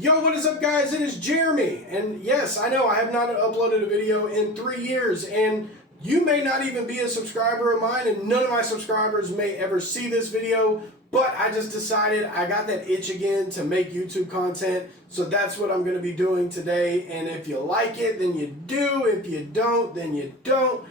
Yo, what is up guys? It is Jeremy, and yes, I know I have not uploaded a video in 3 years, and you may not even be a subscriber of mine, and none of my subscribers may ever see this video, but I just decided I got that itch again to make YouTube content, so that's what I'm going to be doing today. And if you like it, then you do. If you don't, then you don't.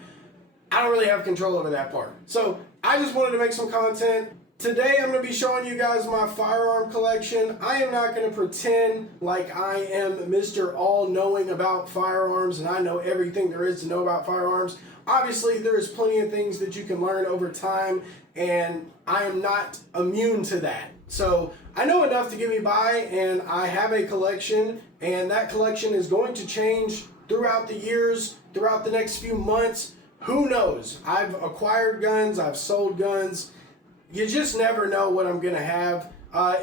I don't really have control over that part. So I just wanted to make some content. Today I'm going to be showing you guys my firearm collection. I am not going to pretend like I am Mr. All-Knowing about firearms and I know everything there is to know about firearms. Obviously there is plenty of things that you can learn over time, and I am not immune to that. So I know enough to get me by, and I have a collection, and that collection is going to change throughout the years, throughout the next few months. Who knows? I've acquired guns, I've sold guns. You just never know what I'm gonna have.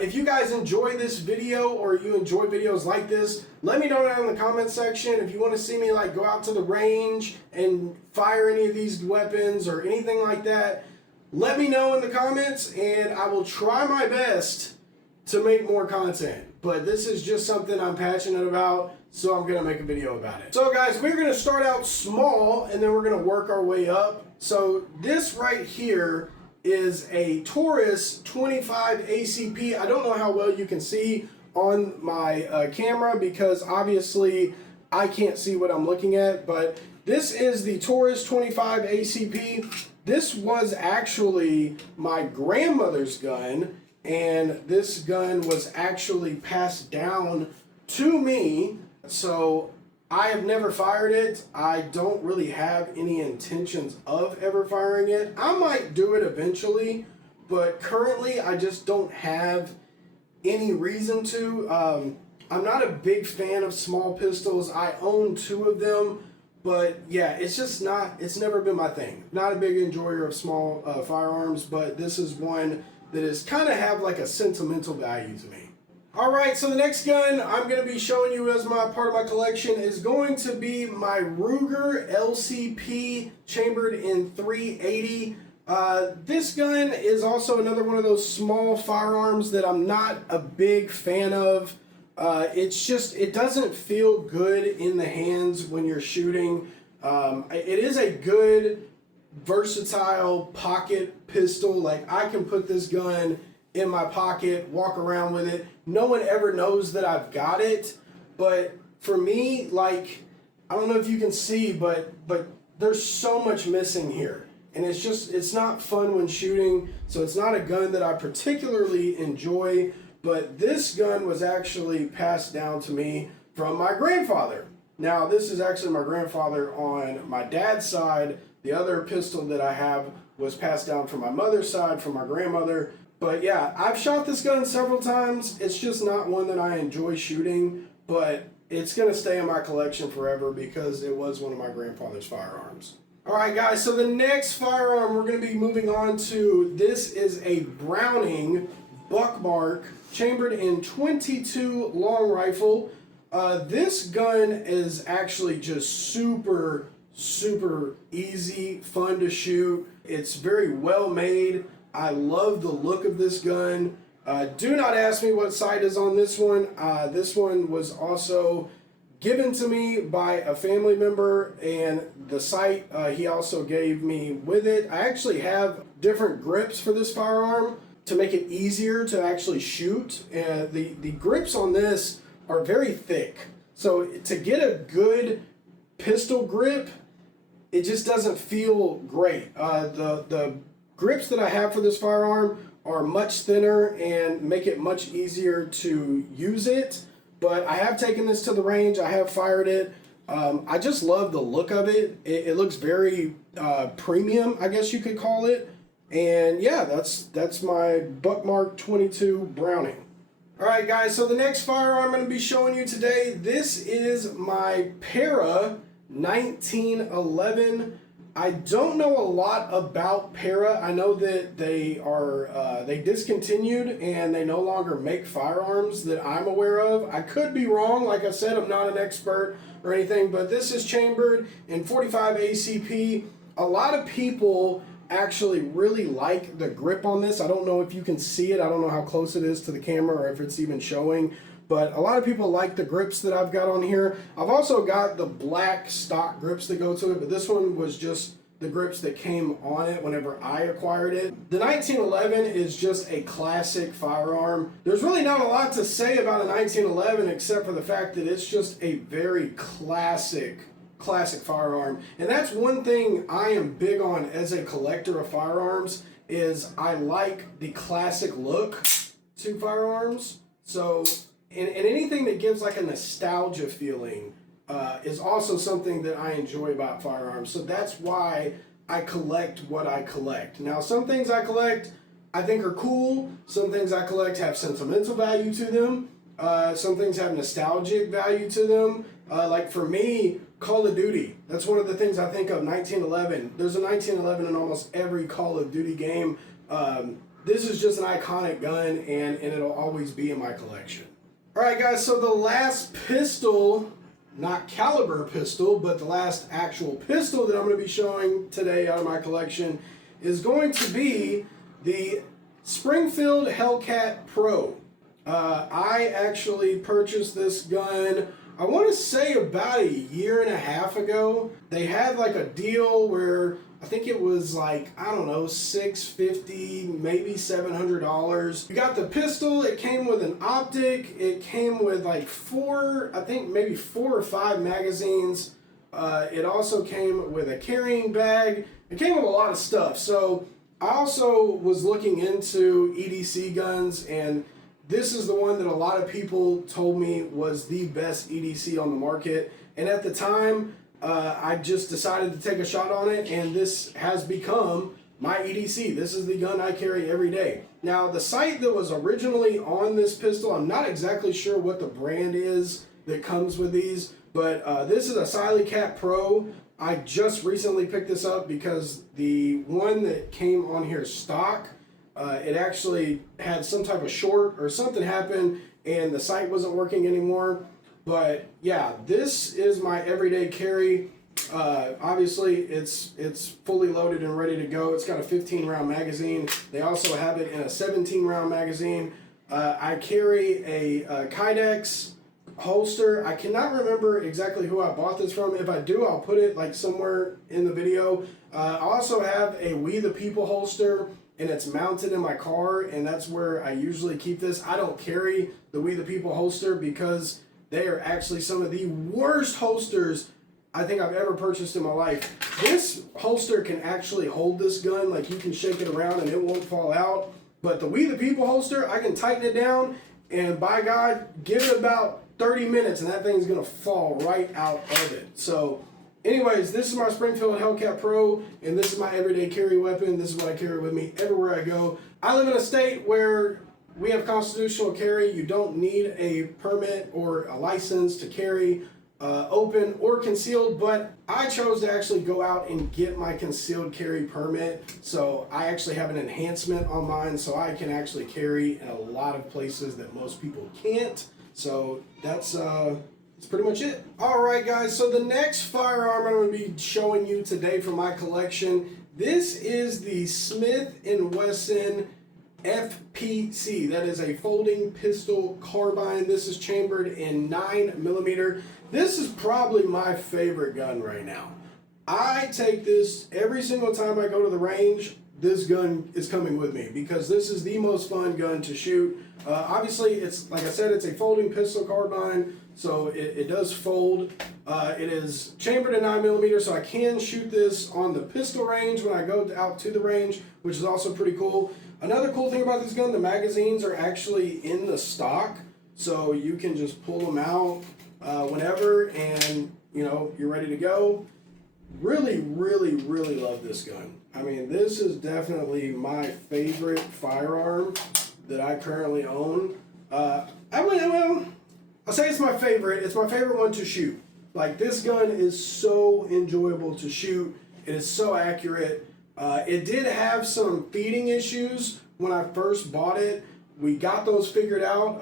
If you guys enjoy this video or you enjoy videos like this, let me know down in the comment section. If you want to see me like go out to the range and fire any of these weapons or anything like that, let me know in the comments and I will try my best to make more content. But this is just something I'm passionate about, so I'm gonna make a video about it. So guys, we're gonna start out small and then we're gonna work our way up. So this right here is a Taurus 25 ACP. I don't know how well you can see on my camera because obviously I can't see what I'm looking at, but this is the Taurus 25 ACP. This was actually my grandmother's gun, and this gun was actually passed down to me, so I have never fired it. I don't really have any intentions of ever firing it. I might do it eventually, but currently I just don't have any reason to. I'm not a big fan of small pistols. I own 2 of them, but yeah, it's just not, it's never been my thing. Not a big enjoyer of small firearms, but this is one that is kind of have like a sentimental value to me. Alright, so the next gun I'm going to be showing you as my part of my collection is going to be my Ruger LCP chambered in .380. This gun is also another one of those small firearms that I'm not a big fan of. It's just, it doesn't feel good in the hands when you're shooting. It is a good, versatile pocket pistol. Like, I can put this gun in my pocket, walk around with it. No one ever knows that I've got it, but for me, like, I don't know if you can see, but there's so much missing here, and it's just, it's not fun when shooting, so it's not a gun that I particularly enjoy. But this gun was actually passed down to me from my grandfather. Now, this is actually my grandfather on my dad's side. The other pistol that I have was passed down from my mother's side, from my grandmother. But yeah, I've shot this gun several times. It's just not one that I enjoy shooting, but it's going to stay in my collection forever because it was one of my grandfather's firearms. Alright guys, so the next firearm we're going to be moving on to, this is a Browning Buckmark chambered in .22 long rifle. This gun is actually just super easy, fun to shoot. It's very well made. I love the look of this gun. Do not ask me what sight is on this one. This one was also given to me by a family member, and the sight he also gave me with it. I actually have different grips for this firearm to make it easier to actually shoot. The grips on this are very thick. So to get a good pistol grip, it just doesn't feel great. The grips that I have for this firearm are much thinner and make it much easier to use it. But I have taken this to the range. I have fired it. I just love the look of it. It looks very premium, I guess you could call it. And yeah, that's my Buckmark .22 Browning. Alright guys, so the next firearm I'm going to be showing you today, this is my Para 1911. I don't know a lot about Para. I know that they discontinued and they no longer make firearms that I'm aware of. I could be wrong. Like I said, I'm not an expert or anything, but this is chambered in .45 ACP. A lot of people actually really like the grip on this. I don't know if you can see it. I don't know how close it is to the camera or if it's even showing, but a lot of people like the grips that I've got on here. I've also got the black stock grips that go to it, but this one was just the grips that came on it whenever I acquired it. The 1911 is just a classic firearm. There's really not a lot to say about a 1911 except for the fact that it's just a very classic firearm. And that's one thing I am big on as a collector of firearms, is I like the classic look to firearms. So, and anything that gives like a nostalgia feeling is also something that I enjoy about firearms. So that's why I collect what I collect. Now, some things I collect I think are cool. Some things I collect have sentimental value to them. Some things have nostalgic value to them. Like for me, Call of Duty. That's one of the things I think of, 1911. There's a 1911 in almost every Call of Duty game. This is just an iconic gun, and it'll always be in my collection. All right, guys, so the last pistol, not caliber pistol, but the last actual pistol that I'm going to be showing today out of my collection is going to be the Springfield Hellcat Pro. I actually purchased this gun, I want to say about a year and a half ago. They had like a deal where I think it was like, I don't know, $650, maybe $700. You got the pistol, it came with an optic, it came with like maybe four or five magazines. It also came with a carrying bag. It came with a lot of stuff. So I also was looking into EDC guns, and this is the one that a lot of people told me was the best EDC on the market. And at the time, I just decided to take a shot on it, and this has become my EDC. This is the gun I carry every day. Now, the sight that was originally on this pistol, I'm not exactly sure what the brand is that comes with these, but this is a Heirlooms Pro. I just recently picked this up because the one that came on here stock, it actually had some type of short or something happened, and the sight wasn't working anymore. But yeah, this is my everyday carry. Obviously, it's fully loaded and ready to go. It's got a 15-round magazine. They also have it in a 17-round magazine. I carry a Kydex holster. I cannot remember exactly who I bought this from. If I do, I'll put it like somewhere in the video. I also have a We the People holster, and it's mounted in my car, and that's where I usually keep this. I don't carry the We the People holster because they are actually some of the worst holsters I think I've ever purchased in my life. This holster can actually hold this gun, like you can shake it around and it won't fall out. But the We the People holster, I can tighten it down, and by God, give it about 30 minutes and that thing's gonna fall right out of it. So anyways, this is my Springfield Hellcat Pro, and this is my everyday carry weapon. This is what I carry with me everywhere I go. I live in a state where we have constitutional carry. You don't need a permit or a license to carry open or concealed, but I chose to actually go out and get my concealed carry permit. So I actually have an enhancement on mine, so I can actually carry in a lot of places that most people can't. So that's pretty much it. All right, guys, so the next firearm I'm going to be showing you today from my collection, this is the Smith & Wesson FPC. That is a folding pistol carbine. This is chambered in 9mm. This is probably my favorite gun right now. I take this every single time I go to the range. This gun is coming with me because this is the most fun gun to shoot. Obviously, it's like I said, it's a folding pistol carbine, so it does fold. It is chambered in 9mm, so I can shoot this on the pistol range when I go out to the range, which is also pretty cool. Another cool thing about this gun, the magazines are actually in the stock, so you can just pull them out whenever, and you know, you're ready to go. Really, really, really love this gun. I mean, this is definitely my favorite firearm that I currently own. I'll say it's my favorite. It's my favorite one to shoot. Like, this gun is so enjoyable to shoot. It is so accurate. It did have some feeding issues when I first bought it. We got those figured out.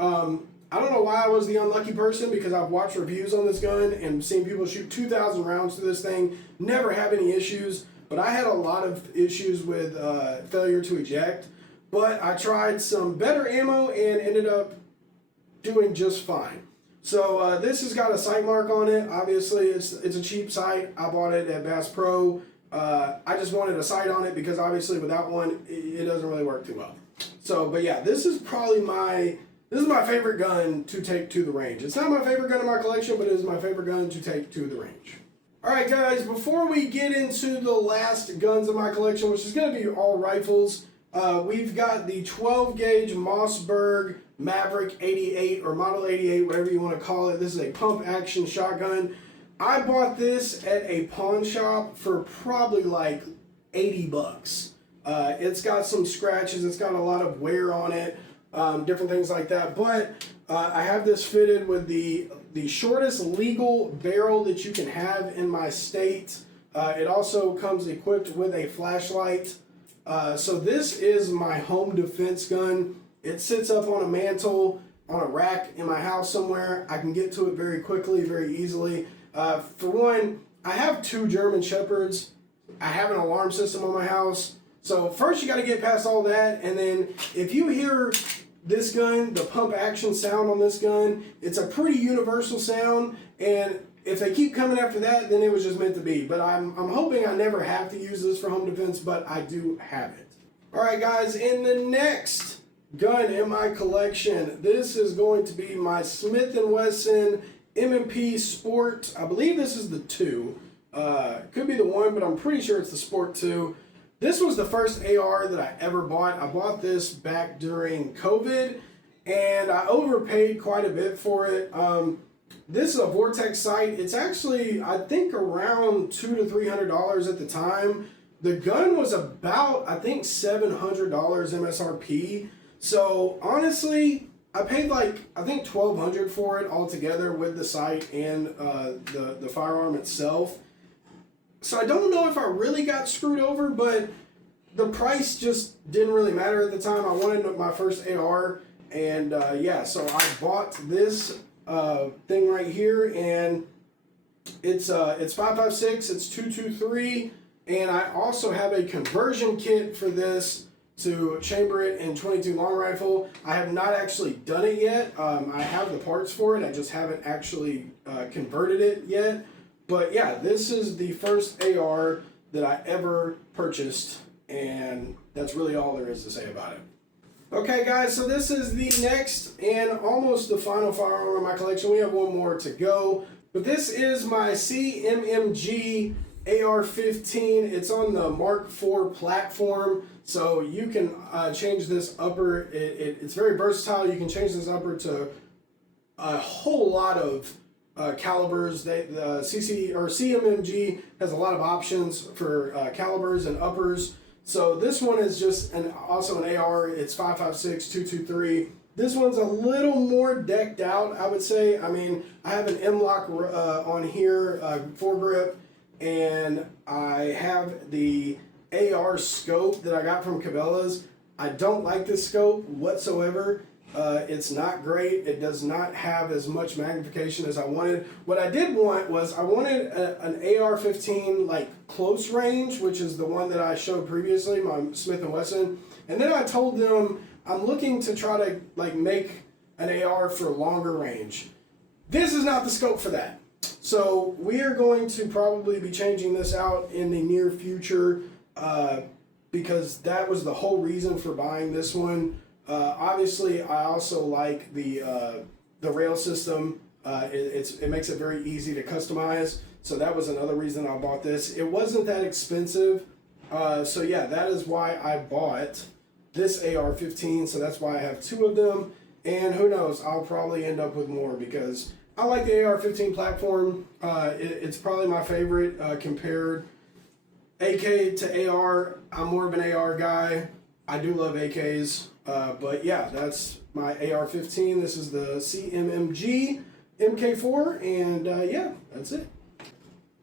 I don't know why I was the unlucky person, because I've watched reviews on this gun and seen people shoot 2,000 rounds to this thing, never have any issues. But I had a lot of issues with failure to eject. But I tried some better ammo and ended up doing just fine. So this has got a sight mark on it. Obviously, it's a cheap sight. I bought it at Bass Pro. I just wanted a sight on it because obviously without one, it doesn't really work too well. So, but yeah, this is probably my favorite gun to take to the range. It's not my favorite gun in my collection, but it is my favorite gun to take to the range. Alright guys, before we get into the last guns in my collection, which is going to be all rifles, we've got the 12 gauge Mossberg Maverick 88 or Model 88, whatever you want to call it. This is a pump action shotgun. I bought this at a pawn shop for probably like 80 bucks. It's got some scratches, it's got a lot of wear on it, different things like that, but I have this fitted with the shortest legal barrel that you can have in my state. It also comes equipped with a flashlight. So this is my home defense gun. It sits up on a mantle, on a rack in my house somewhere. I can get to it very quickly, very easily. For one, I have 2 German Shepherds. I have an alarm system on my house. So first you got to get past all that, and then if you hear this gun, the pump action sound on this gun, it's a pretty universal sound, and if they keep coming after that, then it was just meant to be. But I'm hoping I never have to use this for home defense, but I do have it. Alright guys, in the next gun in my collection, this is going to be my Smith & Wesson M&P Sport. I believe this is the 2. Could be the 1, but I'm pretty sure it's the Sport 2. This was the first AR that I ever bought. I bought this back during COVID, and I overpaid quite a bit for it. This is a Vortex sight. It's actually, I think, around $200 to $300 at the time. The gun was about, I think, $700 MSRP. So honestly, I paid like, I think $1,200 for it altogether with the sight and the firearm itself. So I don't know if I really got screwed over, but the price just didn't really matter at the time. I wanted my first AR, and yeah, so I bought this thing right here, and it's 5.56, it's 223, and I also have a conversion kit for this to chamber it in 22 long rifle. I have not actually done it yet. I have the parts for it. I just haven't actually converted it yet. But yeah, this is the first AR that I ever purchased, and that's really all there is to say about it. Okay guys, so this is the next and almost the final firearm in my collection. We have one more to go, but this is my CMMG AR-15. It's on the Mark IV platform, so you can change this upper. It's very versatile. You can change this upper to a whole lot of calibers. The CMMG has a lot of options for calibers and uppers. So this one is just also an AR. It's 5.56, 223. This one's a little more decked out, I would say. I mean, I have an M-lock on here, foregrip, and I have the AR scope that I got from Cabela's. I don't like this scope whatsoever. It's not great. It does not have as much magnification as I wanted. What I did want was I wanted an AR-15 like close range, which is the one that I showed previously, my Smith & Wesson. And then I told them I'm looking to try to like make an AR for longer range. This is not the scope for that. So we are going to probably be changing this out in the near future because that was the whole reason for buying this one. Obviously, I also like the rail system. It makes it very easy to customize. So that was another reason I bought this. It wasn't that expensive. So yeah, that is why I bought this AR-15. So that's why I have 2 of them. And who knows, I'll probably end up with more because I like the AR-15 platform. It's probably my favorite compared AK to AR. I'm more of an AR guy. I do love AKs. But yeah, that's my AR-15. This is the CMMG MK4, and yeah, that's it.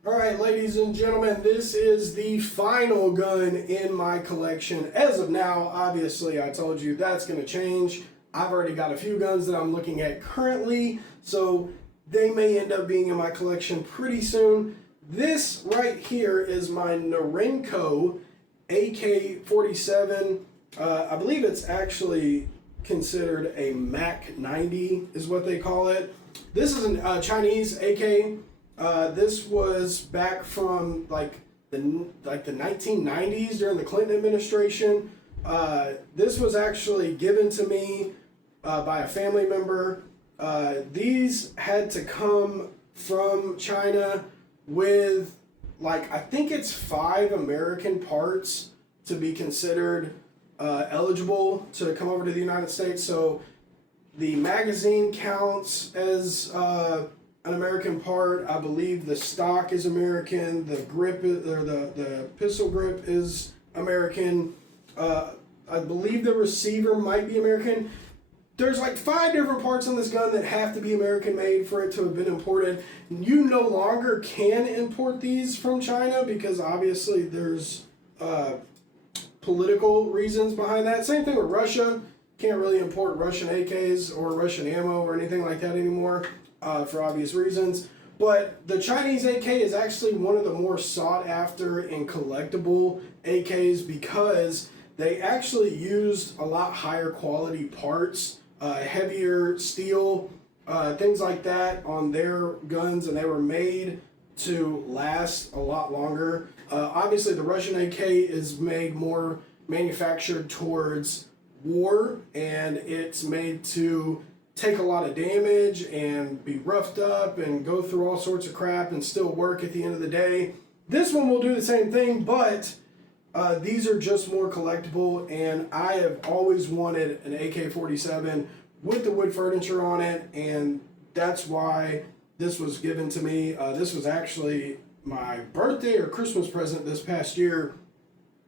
Alright, ladies and gentlemen, this is the final gun in my collection. As of now, obviously, I told you that's going to change. I've already got a few guns that I'm looking at currently, so they may end up being in my collection pretty soon. This right here is my Norinco AK-47. I believe it's actually considered a Mac 90 is what they call it. This is a Chinese AK. This was back from like the 1990s during the Clinton administration. This was actually given to me by a family member. These had to come from China with, like, I think it's 5 American parts to be considered eligible to come over to the United States. So the magazine counts as an American part. I believe the stock is American. The grip or the pistol grip is American. I believe the receiver might be American. There's like 5 different parts on this gun that have to be American made for it to have been imported. You no longer can import these from China because obviously there's political reasons behind that. Same thing with Russia. Can't really import Russian AKs or Russian ammo or anything like that anymore for obvious reasons. But the Chinese AK is actually one of the more sought after and collectible AKs because they actually used a lot higher quality parts, heavier steel, things like that on their guns, and they were made to last a lot longer. Obviously the Russian AK is made more manufactured towards war, and it's made to take a lot of damage and be roughed up and go through all sorts of crap and still work at the end of the day. This one will do the same thing, but these are just more collectible, and I have always wanted an AK-47 with the wood furniture on it, and that's why this was given to me. This was actually my birthday or Christmas present this past year,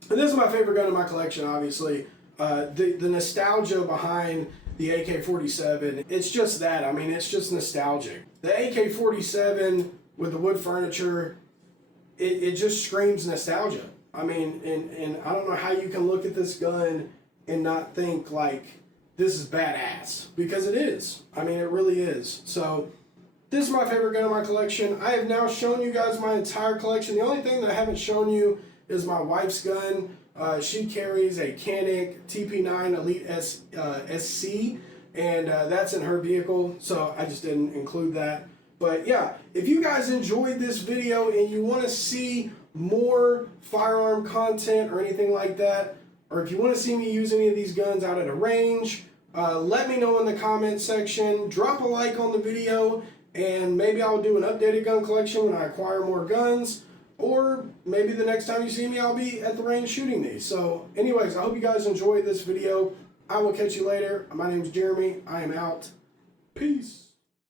and this is my favorite gun in my collection, obviously. The nostalgia behind the AK-47, it's just that. I mean, it's just nostalgic. The AK-47 with the wood furniture, it just screams nostalgia. I mean, and I don't know how you can look at this gun and not think, like, this is badass. Because it is. I mean, it really is. So, this is my favorite gun in my collection. I have now shown you guys my entire collection. The only thing that I haven't shown you is my wife's gun. She carries a Canik TP9 Elite SC, and that's in her vehicle, so I just didn't include that. But yeah, if you guys enjoyed this video and you want to see more firearm content or anything like that, or if you want to see me use any of these guns out at a range, let me know in the comment section. Drop a like on the video, and maybe I'll do an updated gun collection when I acquire more guns. Or maybe the next time you see me, I'll be at the range shooting these. So anyways, I hope you guys enjoyed this video. I will catch you later. My name is Jeremy. I am out. Peace.